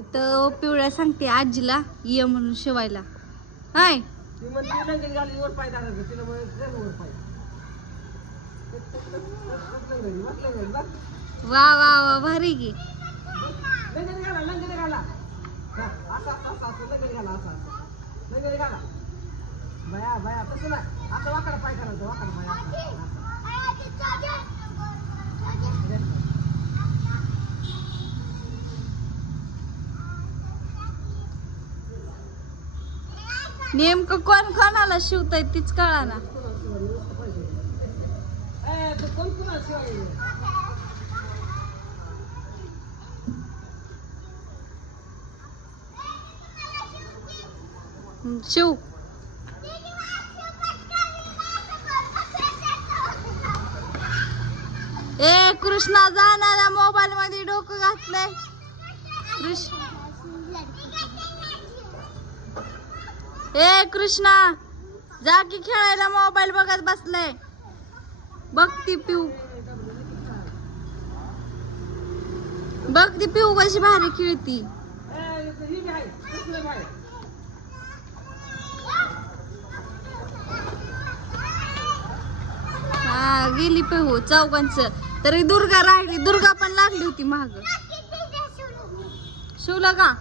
इथं पिवळ्या सांगते आजीला ये म्हणून शिवायला. हाय. ती म्हणते लंगडी घालून वर पाय टाकायचं तिला म्हणे घाल वर पाय लंगडी, बस लंगडी, बस. वा वा वा भारी की लंगडी घाला लंगडी घाला हा, असं असं असं असं लंगडी घाला असं असं लंगडी घाला बया बया तसं नाही असं वाकडा पाय करायचं वाकडा पाय असं, असं. नेमकं कोण कोणाला शिवताय तीच कळा ना शिव. ए कृष्णा जाणारा मोबाईल मध्ये डोकं घातलंय. कृष्ण ए कृष्णा जा की खेळायला मोबाईल बघत बसलाय बघती पिऊ. बघ ती पिऊ कशी भारी खेळती. हा गेली पिहू चौकांच तरी दुर्गा राहिली दुर्गा पण लागली होती महाग शिवला का?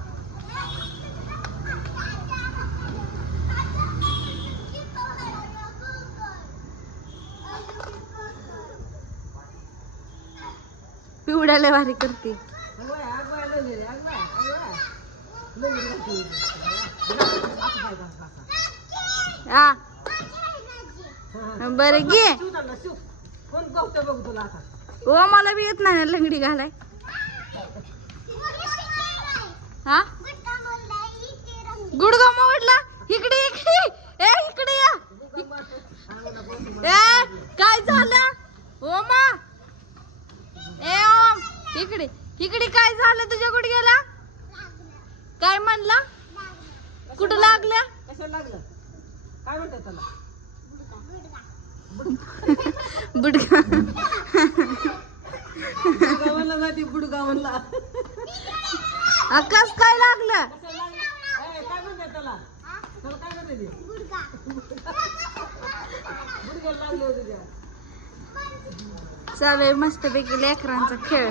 पिवड्याला भारी करते. हा. बर बरं घे. शिव ओ मला बी येत नाही ना लंगडी घालाय. हा? गुडगा मोडला. इकडे इकडे. ए इकडे या. ए काय झालं? ओमा मा. इकडे इकडे काय झालं तुझ्या गुडघ्याला? काय म्हणला? कुठं लागल्या कशाला लागलं? काय म्हणतात त्याला? बुडगा. बुडगा म्हणला माहिती बुडगा म्हणला आकाश काय लागलं? लागलं? ए, काय म्हणतात त्याला? त्याला काय म्हणतात ते? बुडग्याला लागले होते चालू आहे मस्तपैकी लेकरांचा खेळ.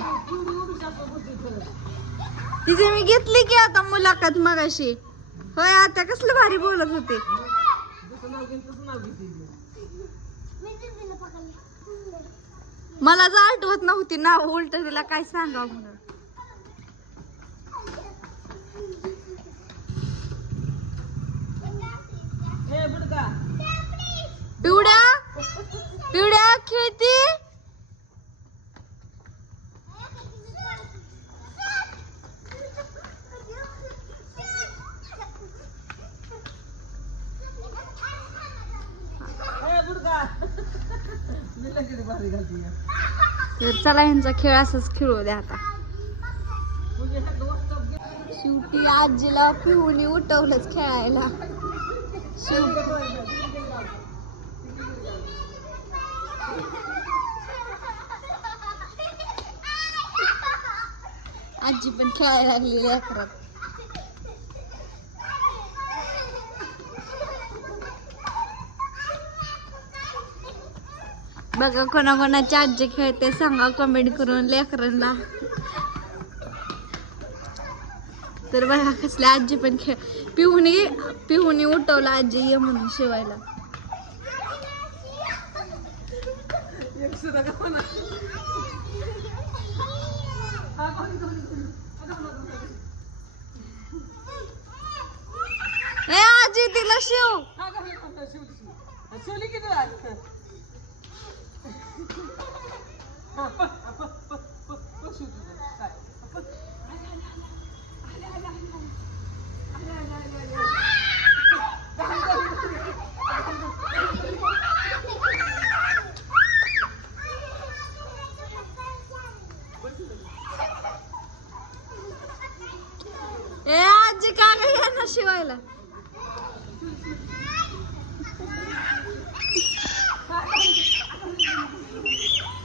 एवढी मी घेतली की आता मुलाखत मगाशी. होय आता कसलं भारी बोलत होते. मला जर आठवत नव्हती नाव उलट तिला काय सांगावं म्हणून ए बुडगा पिवड्या पिवड्या खेळती तर चला यांचा खेळ असंच खेळू द्या आता. शेवटी आजीला पिऊनी उठवलंच खेळायला. शिव आजी पण खेळायला लागली लेकरात बघा कोणाकोणाची आजी खेळते सांगा कमेंट करून लेकरांना. तर बघा कसल्या आजी पण खेळ पिहुनी पिहुनी उठवला आजी ये म्हणून शिवायला. एक सुद्धा का म्हणा. हा, कोणी, कोणी, कोणी. अगं, अगं, अगं, अगं. ए आजी तिला शिव हा, का, हा, हा, शिवली, शिवली. हा, शिवली आजी का ग यांना शिवायला?